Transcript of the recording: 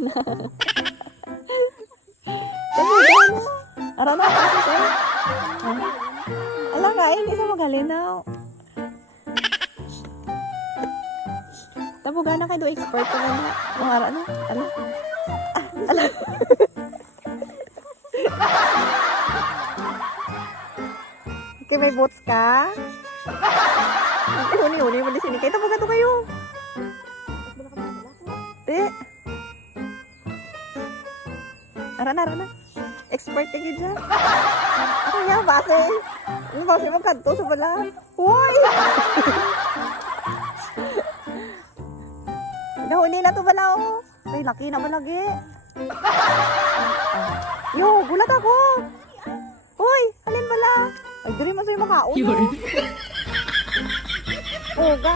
na. Tabugan na. Araw na ako siya. Alam nga, hindi sa magalinaw. Tabugan na kayo do expert ko na. Umara na. Alam. Alam. Okay, may boots ka? Huni-huni mo di sini. Kaya tabugan to kayo. Ara na. Expert ka gid dyan. Ano nga, base? Ano base mo kanto sa bala? Hoy! Nahuni na to bala, oh. Ay, laki na ba lagi? Yo, gulat ako. Hoy, alin bala? Ay, dali man sa'yo makaon. Oga.